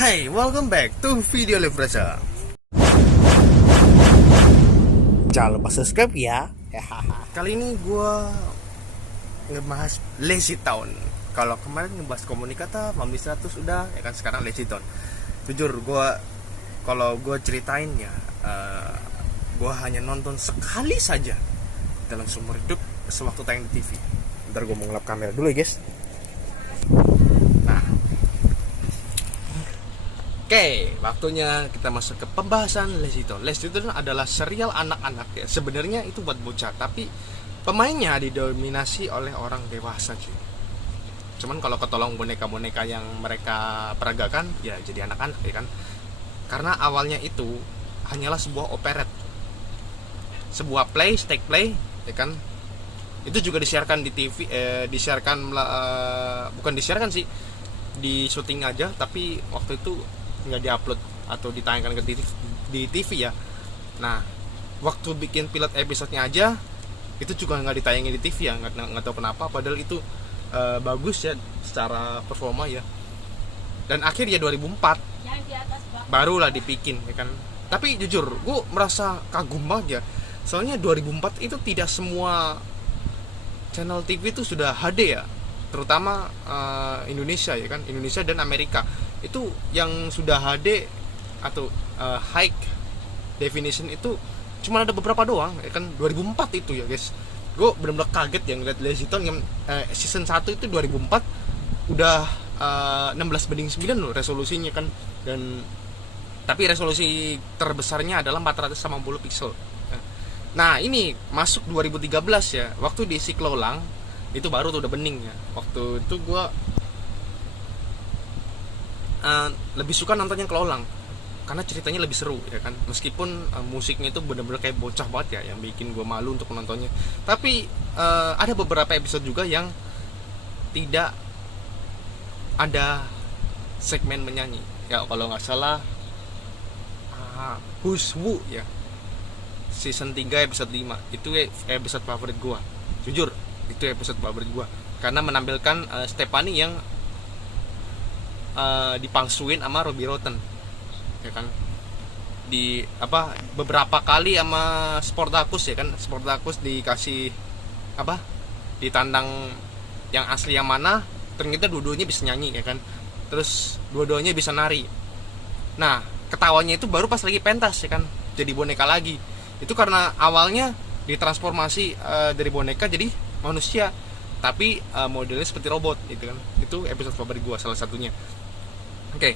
Hey, welcome back to Video Librasa. Jangan lupa subscribe ya. Kali ini gue ngebahas Lazy Town. Kalau kemarin ngebahas Komunikata, Family 100 udah, ya kan sekarang Lazy Town. Jujur kalau gue ceritain ya, gue hanya nonton sekali saja dalam seumur hidup sewaktu tayang di TV. Ntar gue mau ngelap kamera dulu ya guys. Nah, oke, waktunya kita masuk ke pembahasan Lazy Town. Lazy Town adalah serial anak-anak ya. Sebenarnya itu buat bocah, tapi pemainnya didominasi oleh orang dewasa cuy. Cuman kalau ketolong boneka-boneka yang mereka peragakan ya jadi anak-anak ya kan. Karena awalnya itu hanyalah sebuah operet, sebuah stake play ya kan. Itu juga disiarkan di TV, bukan disiarkan sih, di syuting aja, tapi waktu itu nggak diupload atau ditayangkan ke di TV ya. Nah, waktu bikin pilot episodenya aja itu juga nggak ditayangin di TV ya, nggak tahu kenapa, padahal itu bagus ya secara performa ya. Dan akhirnya 2004 barulah dibikin ya kan. Tapi jujur gue merasa kagum banget ya, soalnya 2004 itu tidak semua channel TV itu sudah HD ya, terutama Indonesia ya kan, Indonesia dan Amerika itu yang sudah HD atau high definition itu cuma ada beberapa doang ya kan. 2004 itu ya guys, gue benar-benar kaget ya ngeliat Lazy Town yang season 1 itu 2004 udah 16:9 loh resolusinya kan. Dan tapi resolusi terbesarnya adalah 480 pixel. Nah ini masuk 2013 ya, waktu diisi Klolang itu baru tuh udah bening ya. Waktu itu gue lebih suka nontonnya Klolang karena ceritanya lebih seru ya kan. Meskipun musiknya itu bener-bener kayak bocah banget ya, yang bikin gue malu untuk menontonnya. Tapi ada beberapa episode juga yang tidak ada segmen menyanyi ya, kalau nggak salah Who's Who ya, season 3 episode 5 itu episode favorit gue. Jujur itu episode favorit gue karena menampilkan Stephanie yang dipangsuin sama Robbie Rotten ya kan. Di beberapa kali sama Sportacus ya kan, Sportacus dikasih ditandang yang asli yang mana, ternyata dua-duanya bisa nyanyi ya kan, terus dua-duanya bisa nari. Nah ketawanya itu baru pas lagi pentas ya kan, jadi boneka lagi. Itu karena awalnya ditransformasi dari boneka jadi manusia, tapi modelnya seperti robot gitu kan. Itu episode favorit gue salah satunya. Oke,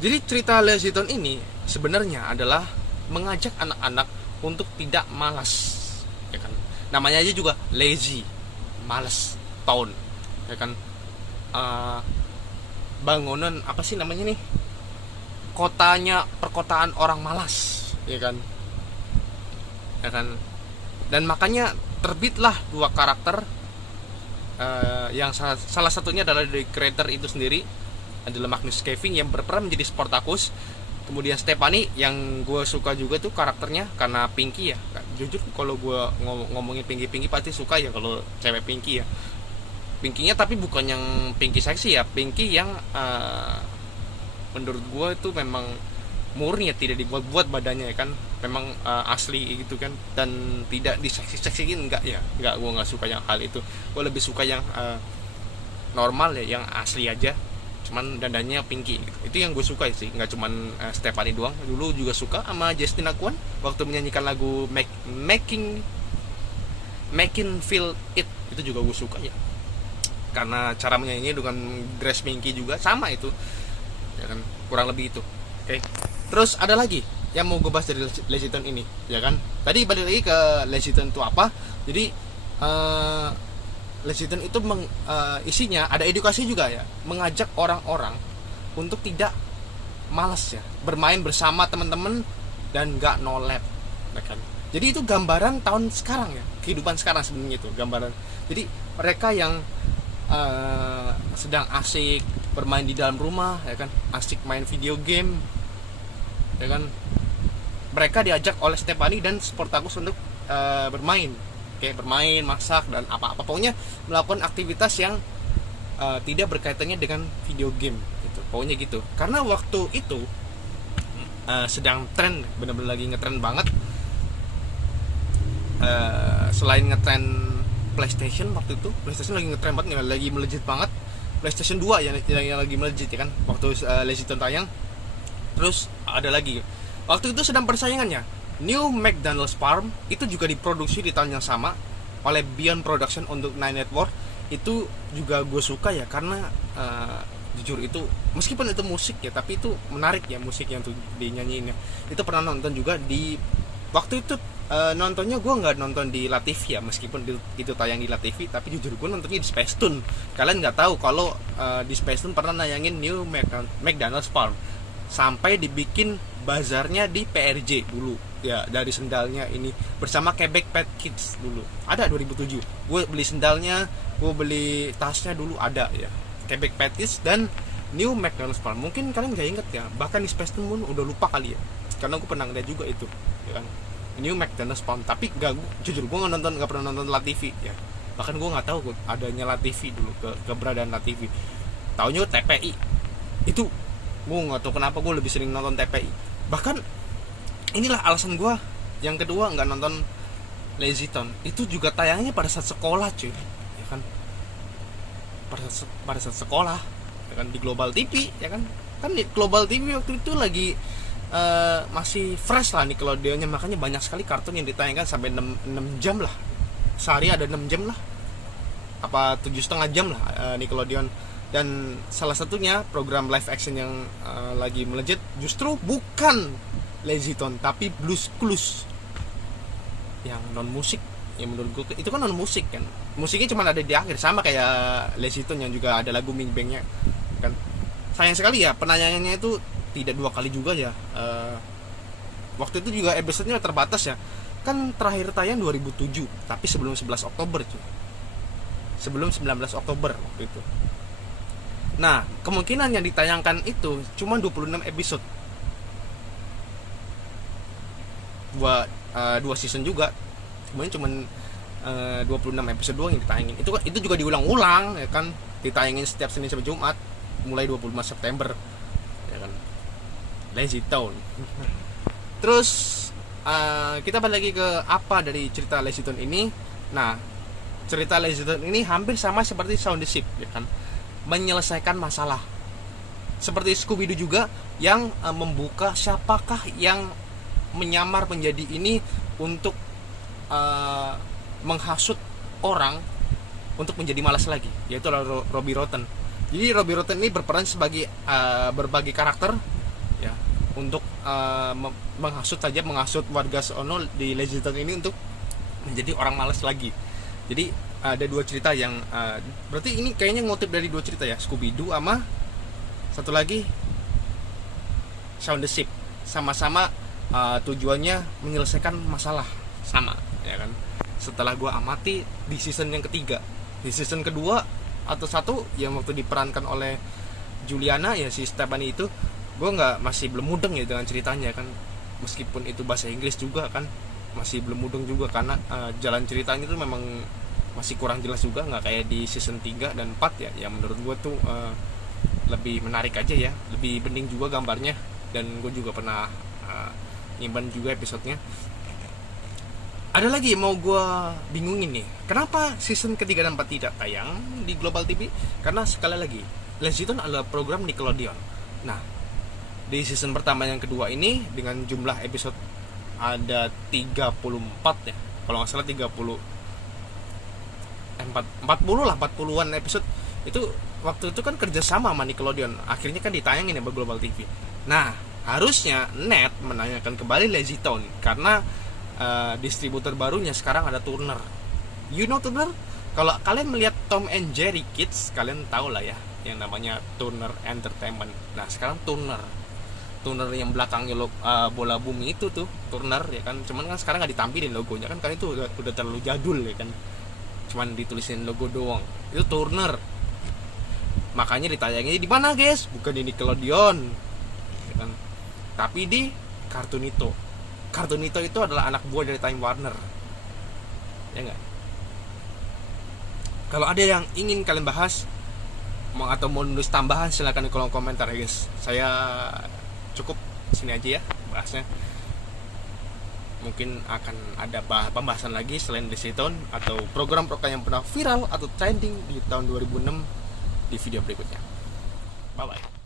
jadi cerita Lazy Town ini sebenarnya adalah mengajak anak-anak untuk tidak malas ya kan. Namanya aja juga lazy, malas town ya kan. Bangunan apa sih namanya nih, perkotaan orang malas ya kan. Dan makanya terbitlah dua karakter yang salah satunya adalah dari creator itu sendiri, adalah Magnus Kevin yang berperan menjadi Sportacus. Kemudian Stephanie yang gue suka juga tuh karakternya karena Pinky ya. Jujur kalau gue ngomongin Pinky pasti suka ya kalau cewek Pinky ya. Pinky-nya tapi bukan yang Pinky seksi ya, Pinky yang menurut gue itu memang murni ya, tidak dibuat-buat badannya ya kan, memang asli gitu kan, dan tidak diseksi-seksiin, enggak, gue nggak suka yang hal itu. Gue lebih suka yang normal ya, yang asli aja, cuman dandannya Pinky gitu. Itu yang gue suka sih, nggak cuman Stephanie doang. Dulu juga suka sama Justin Akuan waktu menyanyikan lagu Making Feel It, itu juga gue suka ya, karena cara menyanyinya dengan Grace Pinky juga sama itu ya kan, kurang lebih itu. Oke. Terus ada lagi yang mau gue bahas dari Lazy Town ini ya kan. Tadi balik lagi ke Lazy Town itu apa. Jadi Lazy Town itu isinya ada edukasi juga ya, mengajak orang-orang untuk tidak malas ya, bermain bersama teman-teman dan gak nolep ya kan. Jadi itu gambaran tahun sekarang ya, kehidupan sekarang sebenarnya itu gambaran. Jadi mereka yang sedang asik bermain di dalam rumah ya kan, asik main video game ya kan, mereka diajak oleh Stephanie dan Sportacus untuk bermain, kayak bermain, masak dan apa-apa, pokoknya melakukan aktivitas yang tidak berkaitannya dengan video game gitu, pokoknya gitu. Karena waktu itu sedang tren, bener-bener lagi ngetren banget. Selain ngetren PlayStation, waktu itu PlayStation lagi ngetren banget, lagi melejit banget. PlayStation 2 yang lagi melejit ya kan, waktu Lazy Town tayang. Terus ada lagi waktu itu sedang persaingannya New McDonald's Farm, itu juga diproduksi di tahun yang sama oleh Beyond Production untuk Nine Network. Itu juga gue suka ya, karena jujur itu meskipun itu musik ya, tapi itu menarik ya musiknya untuk dinyanyiinnya. Itu pernah nonton juga di waktu itu. Nontonnya gue nggak nonton di LaTV ya, meskipun itu tayang di LaTV, tapi jujur gue nontonnya di Spacetoon. Kalian nggak tahu kalau di Spacetoon pernah nayangin New McDonald's Farm, sampai dibikin bazarnya di PRJ dulu ya, dari sendalnya ini bersama Quebec Pet Kids dulu ada 2007. Gue beli sendalnya, gue beli tasnya dulu ada ya, Quebec Pet Kids dan New McDonald's Farm. Mungkin kalian nggak inget ya, bahkan di Spacetoon pun udah lupa kali ya, karena gue pernah ngeliat juga itu ya kan, New McDonald's Farm. Tapi jujur gue nggak pernah nonton LaTV ya, bahkan gue nggak tahu adanya LaTV dulu, keberadaan LaTV. Taunya TPI itu, gue nggak tahu kenapa gue lebih sering nonton TPI. Bahkan inilah alasan gue yang kedua nggak nonton Lazy Town, itu juga tayangnya pada saat sekolah cuy ya kan, pada saat sekolah ya kan, di Global TV ya kan. Kan di Global TV waktu itu lagi masih fresh lah Nickelodeonnya, makanya banyak sekali kartun yang ditayangkan sampai 6 jam lah, sehari ada 6 jam lah, apa 7,5 jam lah Nickelodeon. Dan salah satunya program live action yang lagi melejit justru bukan Lazy Town, tapi Blue's Clues yang non musik. Yang menurut gue itu kan non musik kan, musiknya cuma ada di akhir, sama kayak Lazy Town yang juga ada lagu Ming Bangnya kan. Sayang sekali ya penayangannya itu tidak 2 kali juga ya. Waktu itu juga episodenya terbatas ya kan, terakhir tayang 2007, tapi sebelum 11 Oktober cuy, sebelum 19 Oktober waktu itu. Nah, kemungkinan yang ditayangkan itu cuma 26 episode. Dua season juga. Kemudian cuma 26 episode doang yang ditayangin. Itu juga diulang-ulang ya kan, ditayangin setiap Senin sampai Jumat mulai 25 September ya kan. Lazy Town. Terus kita balik lagi ke apa dari cerita Lazy Town ini. Nah, cerita Lazy Town ini hampir sama seperti Shaun the Sheep ya kan, menyelesaikan masalah. Seperti Scooby-Doo juga yang membuka siapakah yang menyamar menjadi ini untuk menghasut orang untuk menjadi malas lagi, yaitu Robbie Rotten. Jadi Robbie Rotten ini berperan sebagai berbagai karakter ya, untuk menghasut warga sono di Lazy Town ini untuk menjadi orang malas lagi. Jadi ada 2 cerita yang berarti ini kayaknya ngutip dari 2 cerita ya, Scooby-Doo sama satu lagi Shaun the Sheep. Sama-sama tujuannya menyelesaikan masalah sama ya kan. Setelah gue amati di season yang ketiga, di season kedua atau satu yang waktu diperankan oleh Juliana ya, si Stephanie itu, gue masih belum mudeng ya dengan ceritanya kan, meskipun itu bahasa Inggris juga kan, masih belum mudeng juga karena jalan ceritanya itu memang masih kurang jelas juga, nggak kayak di season 3 dan 4 ya, yang menurut gue tuh lebih menarik aja ya, lebih bening juga gambarnya. Dan gue juga pernah nyimpan juga episodenya. Ada lagi mau gue bingungin nih, kenapa season ketiga dan 4 tidak tayang di Global TV? Karena sekali lagi, Lazy Town adalah program Nickelodeon. Nah, di season pertama yang kedua ini dengan jumlah episode ada 34 ya, kalau nggak salah 40-an episode. Itu waktu itu kan kerjasama sama Nickelodeon, akhirnya kan ditayangin ya Global TV. Nah, harusnya Net menanyakan kembali Lazy Town karena distributor barunya sekarang ada Turner. You know Turner? Kalau kalian melihat Tom and Jerry Kids, kalian tahu lah ya yang namanya Turner Entertainment. Nah, sekarang Turner yang belakangnya bola bumi itu tuh Turner ya kan. Cuman kan sekarang nggak ditampilin logonya kan, itu udah terlalu jadul ya kan. Cuman ditulisin logo doang. Itu Turner. Makanya ditayangnya di mana, guys? Bukan di Nickelodeon. Ya kan? Tapi di Cartoonito. Cartoonito itu adalah anak buah dari Time Warner. Ya enggak? Kalau ada yang ingin kalian bahas, atau mau nulis tambahan silahkan di kolom komentar ya guys. Saya cukup sini aja ya bahasnya. Mungkin akan ada pembahasan lagi selain Desiton atau program-program yang pernah viral atau trending di tahun 2006 di video berikutnya. Bye bye.